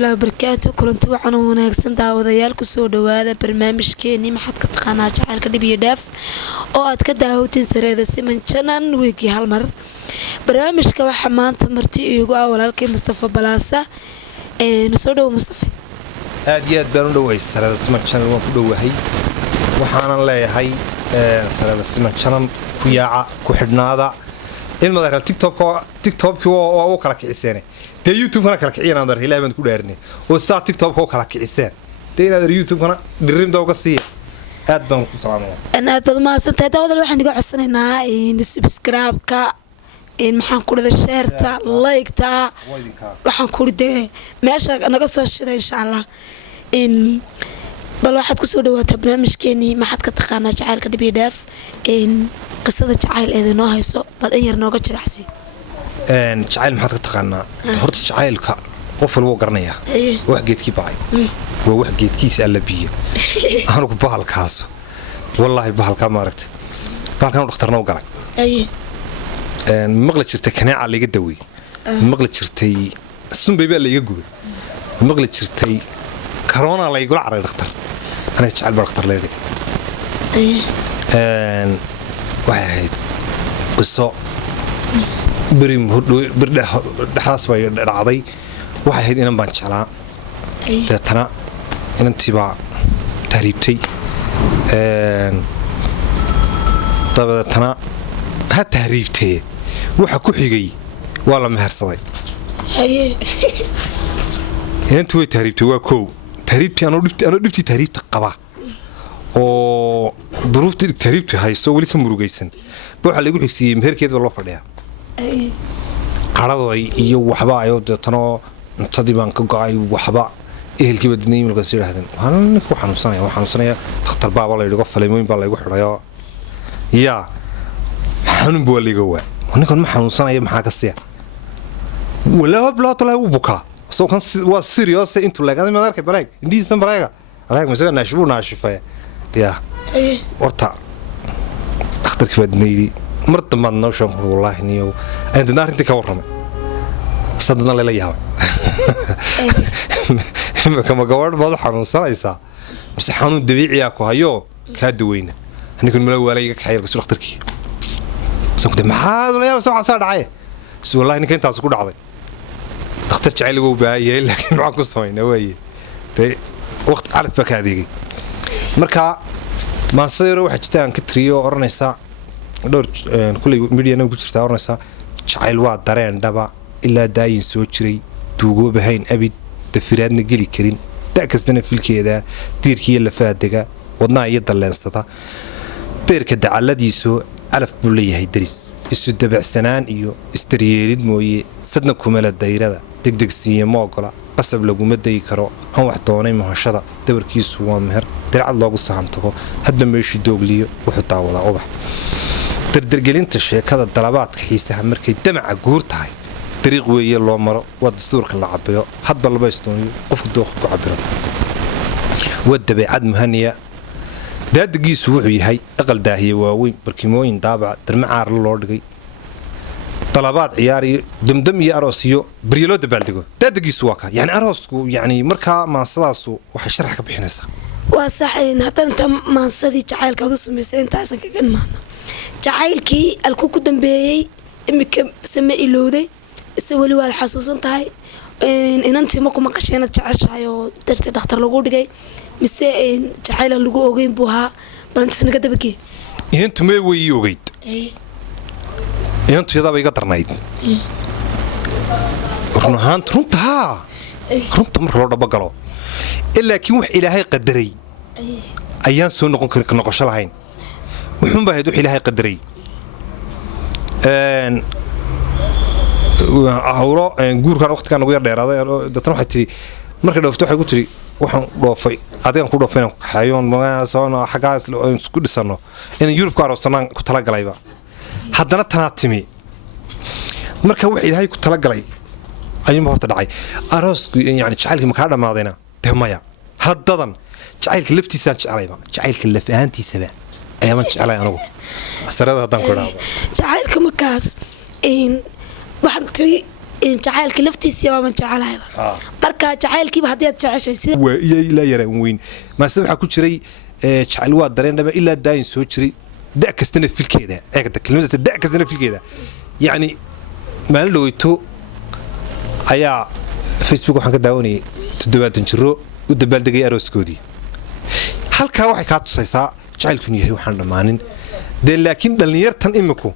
barakaatu kulanti waxaan u wanaagsan daawadayaal ku soo dhawaada barnaamijkeeni maxaad ka taqaanaa jacaylka dhib iyo dhaaf oo aad ka daawatay sareeda siman janan weegi hal mar barnaamijka waxa maanta marti iigu ah walaalkay Mustafa Balaasa soo dhaw Mustafa aad iyo aad baan u dhawahay sareeda siman janan waan ku dhawahay waxaan leeyahay sareeda siman janan ku yaaca ku xidhnaada ilmada TikTok oo kala kiciseen YouTube kana kala kiciyana dar ilaahay baan ku dhaarinay oo saa TikTok oo kala kiciseen deena YouTube kana dirim dawga sii aad baan ku salaamay aad baad ma santahay dawada waxaan iga codsanaynaa in subscribe-ka in maxaan ku dhada share-ta like-ta waxaan ku dhada meesha naga soo shiday insha Allah in bal waxaad ku soo dhawaataa barnaamijkeeni maxaad ka taqaanaa jacaylka dhib iyo dhaaf in qisada jacayl ee noo hayso bal in yar nooga jagacsi jacayl maxaad ka taqaanaa horta jacaylka qof walba garanaya wax geedkii baay waa wax geedkiisa alla biyo anigu bahalkaas wallahi bahalka ma aragtay bahalkan dhakhtarna u galay maqla jirtay kanaaca laga daway maqla jirtay sunbay baa laga gubay maqla jirtay corona la igu caray dhakhtar ana jacayl dhakhtar leeyahay waxay ahayd qiso بريم برده حاس باي dhacday waxay ahayd inaan baan jeclaa dadana inantiba taariibtay dabadana ha taariibtay waxa ku xigay waa la mehersaday inantu way taariibtay waa koow taariibtii aan dhibti taariibta qaba oo duruuftii taariibta hayso wali ka murugaysan waxa lagu xigsiiyay meherkeed loo fadhiyaa qaraday iyo waxba ayo dadano intadii baan ka go'ay waxba ehelkii badnay milka sii raadin waxaan xanuunsanaya dhakhtar baaba la yidhi faleemooyin baa la igu xidhayo xanuun buu liiga waa ninkan ma xanuunsanaya maxaa ka siya walaaba blaato la u buka soo kan waa serious intuu laagay madarka bareeg indiisan bareega alaag ma saga naashifay horta dhakhtarkii badnay مرت ما نوشون والله نيو أنت نارنتي كورمة صدقنا لا يهاب كما قوارد بعض حنون صرايسا بس حنون دبيعي أكو هيو كهدوين هنيكون ملو عليك حير بس رختركي بس كنت محاد ولا يا بس عصار عيه بس والله إنك أنت عسكر عضي اخترت عيل وباي لكن معكم صوين نواي وقت عارف بك هذيك مركا ما صير واحد تان كتريو أرنسا دور كل ميديانا ku jirta ornaysa jacayl waa dareen dhaba ilaa daayin soo jiray duugo bahayn abid dafiraadna gali karin taakasna filkeeda diirkiya la faadega wadnaa iyo daleensada beerka dacaladiisu alaf buu leeyahay daris isu dabacsanaan iyo istariyeelid mooye sadna kumala dayrada degdegsiye ma ogola qasab lagu maday karo han wax doonay mahashada dabarkiisu waa meher dircad loogu sahantago hadda meeshii doogliyo wuxuu daawadaa ubax dardargelinta sheekada dalabaadka xiisaha markay damaca guur tahay dariiq weeye loo maro waa dastuurka la cabiyo hadba laba istooyo qofka dooqa ku cabiro wadabeecad muhaniya daadigiisu wuxuu yahay aqal daahiye waaweyn barkimooyin daabac darmacaar loo dhigay dalabaad ciyaar iyo damdam iyo aroos iyo baryelo dabaaldego daadigiisu waa ka yani aroosku yani markaa maansadaas waxay sharax ka bixinaysaa waa sax in hadanta maansadii jacaylka u sameysay intaasan kaga imaano jacaylkii alku ku dambeeyay imika samee ilowday isa wali waad xasuusan tahay inantii ma kuma qashayna jacashay oo darti dhakhtar lagu dhigay mise jacayl lagu ogeyn buu ahaa balantas naga dabagee inantu ma way ogeyd inantu yada bay ga darnayd runta marka loo dhaba galo laakiin wax ilaahay qadaray ayaan soo noqon karin noqosho lahayn wuxuun baa wax ilaahay qadaray hawlo guurkan waqtigan ugu yar dheeraaday dadna waxay tiri marka dhoofto waxay ku tiri waxaan dhoofay adigan ku dhoofay xayoon ma soo xagaas isku dhisano in Yurub ka aroosanaan ku tala galayba haddana tanaatimi marka wax ilaahay ku tala galay ayuu horta dhacay aroosku yani jacaylka ma ka dhamaadayna demaya haddadan jacaylka laftiisa jacalayba jacaylka laf ahaantiisaba ayaan jeclay anigu asarada hadan ku dhaado jacaylka markaas waxaan tiri in jacaylka laftiisa waa man jacaylayba marka jacaylkiiba hadii aad jeceshay sida waa ila yaraan weyn ma se waxa ku jiray jacayl waa dareen dhaba ilaa daayin soo jiray da kastana filkeeda eegada kelmadda da kastana filkeeda yani maalin dhaweyto ayaa Facebook waxaan ka daawanayay 7 jiro u dabaaldegay arooskoodii halka waxay ka tusaysaa jacaylku yahay waxaan dhamaanin laakiin dhalinyartan iminku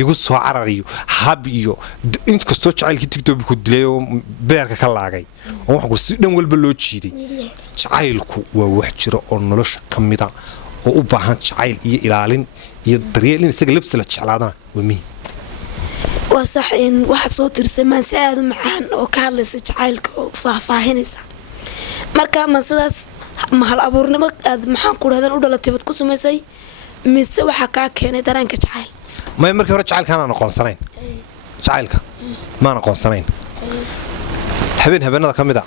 igu soo carariyo hab iyo inkastoo jacaylkii TikTok ku dilay oo beerka ka laagay oo wax ku si dhan walba loo jiiday jacaylku waa wax jiro oo nolosha kamida oo u baahan jacayl iyo ilaalin iyo daryeel in isaga laftiisa la jeclaadana wami wasax in wax soo tirsamaan saad macaan oo ka hadlaysa jacaylka oo faahfaahinaysa marka ma sidaas mahal abuurnimo aad maxaan ku raadin u dhalatay bad ku sameysay mise waxa ka keenay dareenka jacayl ما يمرك هرج جعل كان أنا قنصرين جعل كان ما أنا قنصرين هبنا كم ده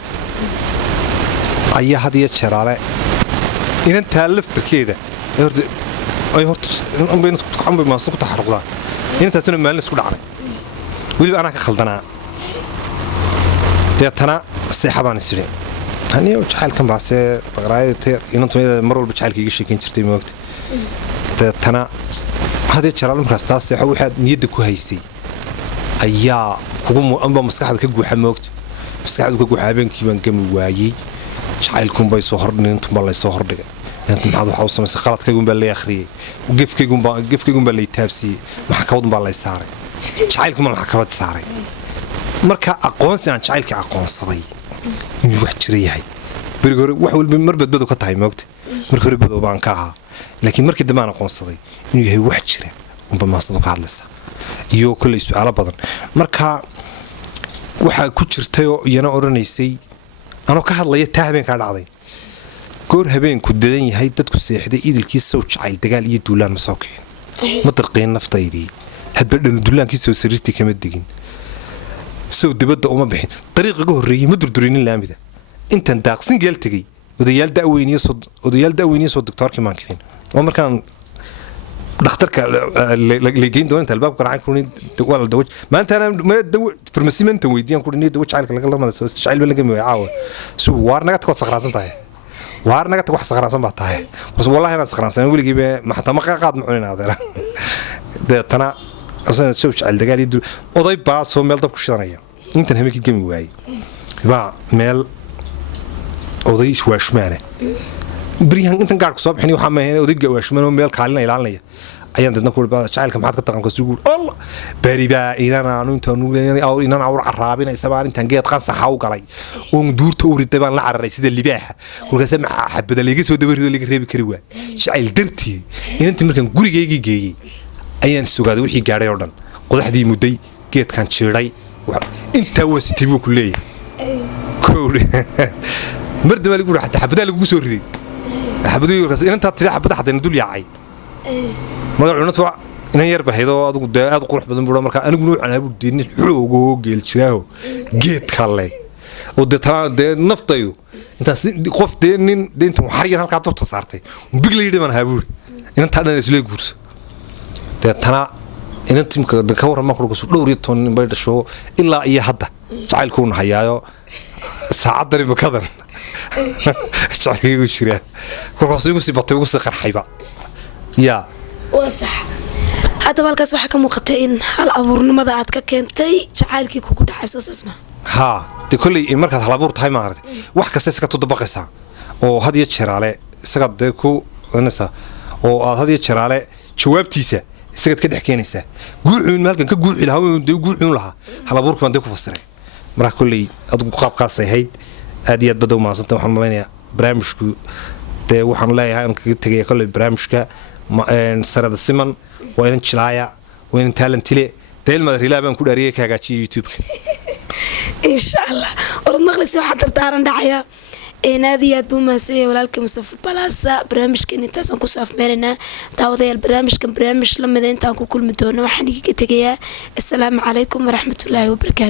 أي هدية شرارة إن أنت تألف بكذا أي هرت أم بين عم بماسك تحرق ذا إن أنت سنة مال نسكت عنه ولي أنا كخلدنا تنا سحبان السرير هني وجعل كم بس بقراية تير إن أنتم مروا بجعل كي يشي كين شرتي موقت تنا هذا الشرال مركز ساحة واحد نيدك وهيسي أيا كوم أمبا مسكحة كجو حموقت مسكحة كجو حابين كيمان كم واجي شعيلكم باي صهرني أنتم بالله صهرني أنتم هذا حوصة مسخرات كجو بالله آخرية وقف كجو بالله تابسي ما حكوت بالله ساري شعيلكم ما حكوت ساري مركا أقونس عن شعيلك أقونس صدي إني واحد شريهاي برجور واحد بالمربط بدو كتاي موقت مركور بدو بانكها لكن مركي دمان aqoonsaday inuu yahay wax jira umba maasado ka hadlaysa iyo kulay su'aalo badan marka waxa ku jirtay oo iyana oranaysay anoo ka hadlaya taa habeen ka dhacday goor habeen ku dadan yahay dadku seexday idilkiisa soo jacayl dagaal iyo duulaan ma soo keen ma darqeen naftaydii hadba dhan duulaankii soo sariirtii kama digin soo dibadda uma bixin dariiqiga horeeyay ma durdurinin laamida intan daaqsin geel tagay odayaal daaweynaya soo doctorkii maan kicin oo markaan dhakhtarka la geyn doonta albaabka raacay kurin wala dawaj maanta ana ma daw farmasiimanta weydiyan kurin daw jacayl laga lamada soo jacayl laga mi caawa soo waar naga tag sakhraansan tahay waar naga tag wax sakhraansan baa tahay bas wallahi ana sakhraansan wiligiiba maxtama qaad macun adeera deetana asan soo jacayl dagaal iyo oday baa soo meel dab ku shidanaya intan habeenkii gami waayay baa meel oday waashmaane barihan intan gaar ku soo bixin waxa ma ahayn odayga waashmaan oo meel kaalina ilaalinaya ayaan dadna ku dhibaa jacaylka maxaad ka taqaan ka suuq allah bariba inana aanu intaan u leeyahay aw inana awr caraabina isabaan intaan geed qansax u galay oo duurta u riday baan la cararay sida libaaxa kulkaas ma xabada laga soo dabarido laga reebi kari waa jacayl dartii inantii markaan gurigeyga geeyay ayaan sugaaday wixii gaaray oo dhan qodaxdii muday geedkan jiiray inta wasitay buu ku leeyahay koowde marda lagu xataa xabada lagu soo riday xabadu yurkaas inta tiri xabada xadana dul yaacay magacuna twa inan yar bahaydo adigu aad qurux badan buu markaa anigu nuucan abu diin xoogo geel jiraaho geed kale oo de naftaydu inta qof nin inta xariir halka dabta saartay bigleeyay man habuur inta dhan isla guurso tana inta timka ka warama ku soo dhowr iyo ton bay dhasho ilaa iyo hadda jacaylku hayaayo saacadani makadan jacaylku jira korkaasigu si batay ugu si qarxayba ya wasax hadda halkaas waxa ka muuqatay in hal abuurnimada aad ka keentay jacaylkii kugu dhacay soo sasma ha de kulli markaad hal abuur tahay ma aragtay wax kasta iska tudabaqaysa oo hadiya jiraale isaga de ku anasa oo aad hadiya jiraale jawaabtiisa isaga ka dhex keenaysa guuxuun halkan ka guuxi lahaa de guuxuun lahaa hal abuurku baan de ku fasiray marka kulli adigu qaabkaas ahayd aad iyo aad badow maasanta waxaan maleynayaa barnaamijku de waxaan leeyahay in kaga tagay kulli barnaamijka sarada siman waa in jilaaya waa in talentile deelmada rilaabaan ku dhaariyay ka hagaajiyo YouTube-ka insha Allah oo maqlis waxa tartaaran dhacaya aad buu maasay walaalka Mustafa Balasa barnaamijkan intaas aan ku saafmeerina daawadayaal barnaamijkan barnaamij la mid intaan ku kulmi doono waxaan iga tagayaa assalaamu calaykum wa rahmatullaahi wa barakaatuh